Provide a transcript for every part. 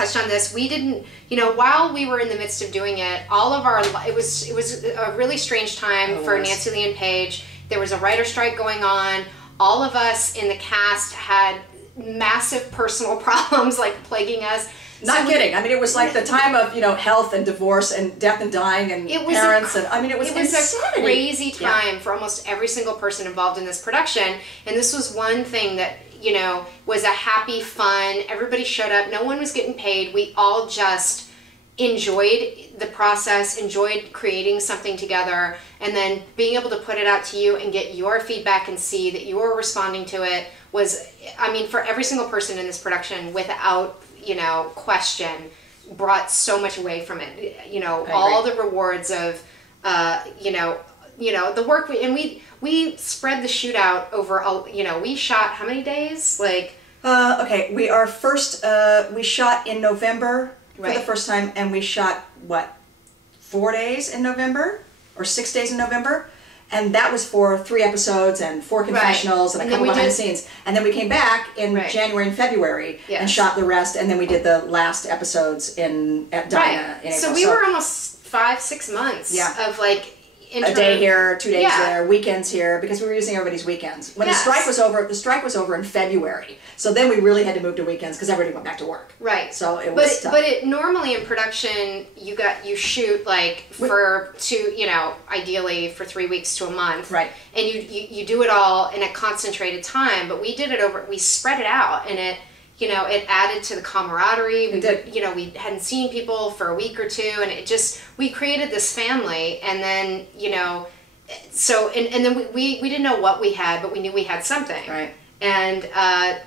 touched on this. We didn't, you know, while we were in the midst of doing it, all of our, it was a really strange time for Nancy Lee and Paige. There was a writer strike going on. All of us in the cast had massive personal problems like plaguing us. Not kidding. I mean, it was like the time of, you know, health and divorce and death and dying and parents. And I mean, it was a crazy time for almost every single person involved in this production. And this was one thing that, you know, was a happy, fun, everybody showed up, no one was getting paid. We all just enjoyed the process, enjoyed creating something together, and then being able to put it out to you and get your feedback and see that you were responding to it was, I mean, for every single person in this production, without, you know, question, brought so much away from it. You know, all the rewards of, you know, the work we spread the shootout over, you know, we shot how many days? Like, okay, we shot in November for the first time, and we shot, what, 4 days in November? Or 6 days in November? And that was for 3 episodes and 4 confessionals and a couple behind the scenes. And then we came back in January and February and shot the rest, and then we did the last episodes at Dinah in April. So we were almost 5-6 months of like a day here, 2 days there, weekends here, because we were using everybody's weekends. When the strike was over in February. So then we really had to move to weekends because everybody went back to work. Right. So it was tough. But normally in production, you shoot like for ideally for 3 weeks to a month. Right. And you do it all in a concentrated time, but we did it we spread it out, and it, you know, it added to the camaraderie. We hadn't seen people for a week or two, and it just, we created this family, and then, you know, so, and then we didn't know what we had, but we knew we had something. Right. And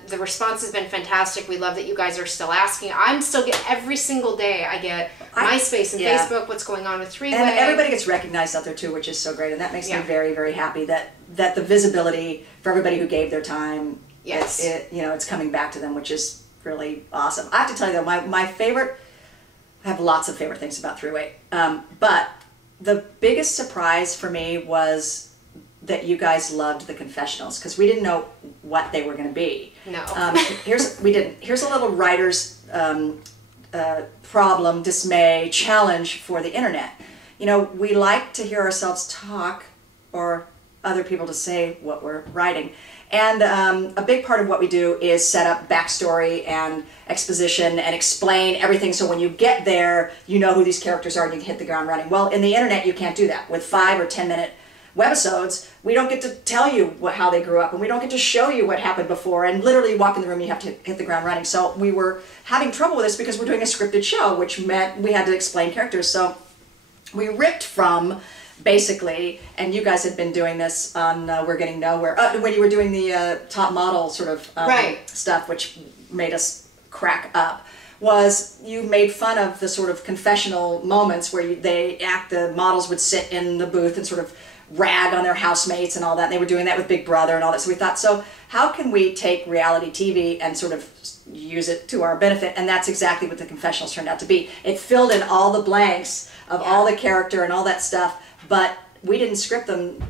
the response has been fantastic. We love that you guys are still asking. I'm still every single day I get MySpace and Facebook, what's going on with Three-Way. And everybody gets recognized out there too, which is so great. And that makes me very, very happy that the visibility for everybody who gave their time, you know, it's coming back to them, which is really awesome. I have to tell you though, my favorite, I have lots of favorite things about Three-Way, but the biggest surprise for me was that you guys loved the confessionals, because we didn't know what they were going to be. No. Here's a little writer's problem, dismay, challenge for the internet. You know, we like to hear ourselves talk, or other people to say what we're writing. And a big part of what we do is set up backstory and exposition and explain everything, so when you get there, you know who these characters are and you can hit the ground running. Well, in the internet, you can't do that. With 5 or 10 minute webisodes, we don't get to tell you how they grew up, and we don't get to show you what happened before, and literally walk in the room, you have to hit the ground running. So we were having trouble with this because we're doing a scripted show, which meant we had to explain characters. So we ripped from, basically, and you guys had been doing this on We're Getting Nowhere, when you were doing the top model sort of stuff, which made us crack up, was you made fun of the sort of confessional moments where the models would sit in the booth and sort of rag on their housemates and all that. And they were doing that with Big Brother and all that. So we thought, so how can we take reality TV and sort of use it to our benefit? And that's exactly what the confessionals turned out to be. It filled in all the blanks of all the character and all that stuff, but we didn't script them.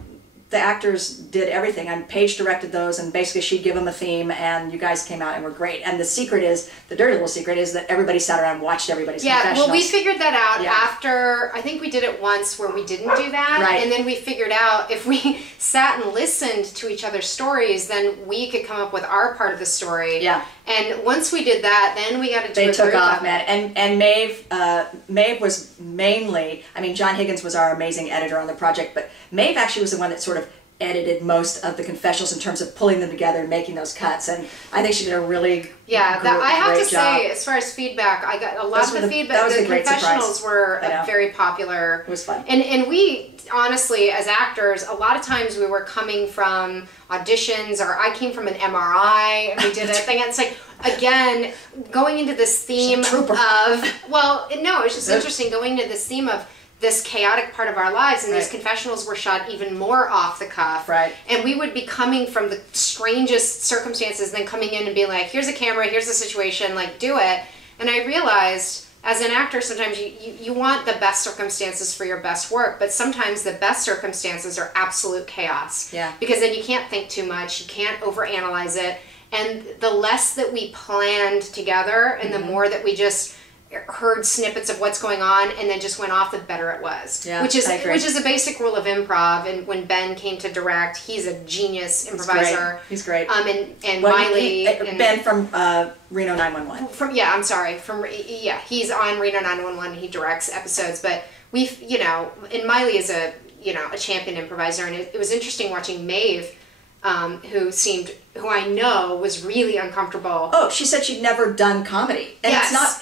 The actors did everything, and Paige directed those, and basically she'd give them a theme, and you guys came out and were great. And the secret is, the dirty little secret is, that everybody sat around and watched everybody's confessionals. Well, we figured that out after, I think we did it once where we didn't do that, and then we figured out if we sat and listened to each other's stories, then we could come up with our part of the story. And once we did that, then we got to do They took off, man. And Maeve was mainly, I mean, John Higgins was our amazing editor on the project, but Maeve actually was the one that sort of edited most of the confessionals in terms of pulling them together and making those cuts, and I think she did a really I have to say, as far as feedback, I got a lot of the feedback. The confessionals were very popular. It was fun. And we, honestly, as actors, a lot of times we were coming from auditions, or I came from an MRI, and we did a thing. It's like, again, going into this theme of, well, no, it's just interesting going into this theme of this chaotic part of our lives, and these confessionals were shot even more off the cuff. And we would be coming from the strangest circumstances, then coming in and being like, here's a camera, here's the situation, like, do it. And I realized, as an actor, sometimes you want the best circumstances for your best work, but sometimes the best circumstances are absolute chaos. Because then you can't think too much, you can't overanalyze it. And the less that we planned together and the more that we just heard snippets of what's going on and then just went off, the better it was. Yeah, which is a basic rule of improv. And when Ben came to direct, he's a genius improviser. He's great. And Miley Ben from Reno 911. He's on Reno 911. He directs episodes, but and Miley is a champion improviser, and it was interesting watching Maeve, who I know was really uncomfortable. Oh, she said she'd never done comedy. And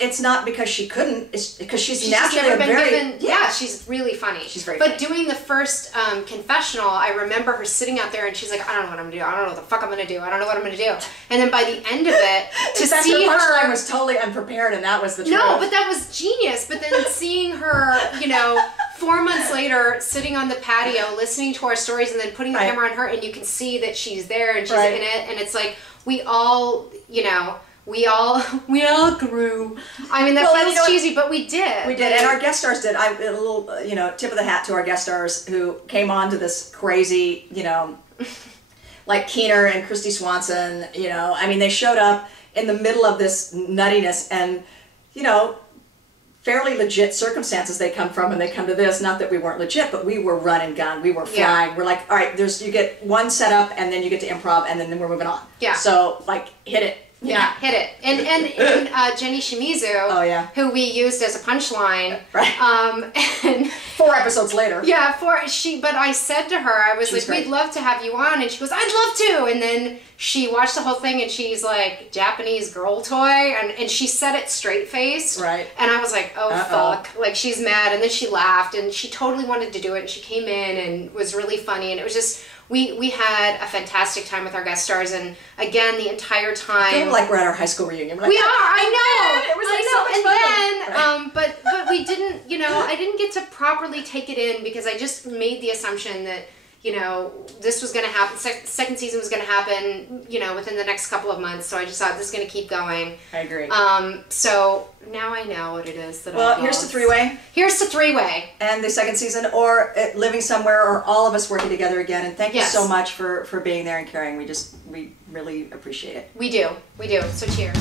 it's not because she couldn't, it's because she's naturally she's really funny. She's very funny. Doing the first confessional, I remember her sitting out there and she's like, I don't know what I'm gonna do. I don't know what the fuck I'm gonna do. I don't know what I'm gonna do. And then by the end of it, to see her punchline was totally unprepared, and that was the truth. No, but that was genius. But then seeing her, 4 months later, sitting on the patio, listening to our stories, and then putting the camera on her, and you can see that she's there and she's in it, and it's like we all grew. I mean, that feels cheesy, but we did. We did, and our guest stars did. A little, tip of the hat to our guest stars who came on to this crazy, like Keener and Christy Swanson. I mean, they showed up in the middle of this nuttiness, and fairly legit circumstances they come from, and they come to this. Not that we weren't legit, but we were run and gun. We were flying. Yeah. We're like, all right, you get one setup, and then you get to improv, and then we're moving on. Yeah. So hit it. Yeah, hit it. And Jenny Shimizu, who we used as a punchline. Right. And 4 episodes later. Yeah, but I said to her, I was like, we'd love to have you on. And she goes, I'd love to. And then she watched the whole thing and she's like, Japanese girl toy. And she said it straight face. Right. And I was like, oh, fuck. Like, she's mad. And then she laughed and she totally wanted to do it. And she came in and was really funny. And it was just... We had a fantastic time with our guest stars, and again, the entire time... I feel like we're at our high school reunion. We are, I know! It was so much fun. But we didn't, I didn't get to properly take it in because I just made the assumption that, this was going to happen, second season was going to happen, within the next couple of months, so I just thought this is going to keep going. I agree. So now I know what it is that here's to Three-Way. Here's to Three-Way. And the second season, or Living Somewhere, or all of us working together again. And thank you so much for being there and caring. We really appreciate it. We do. So cheers.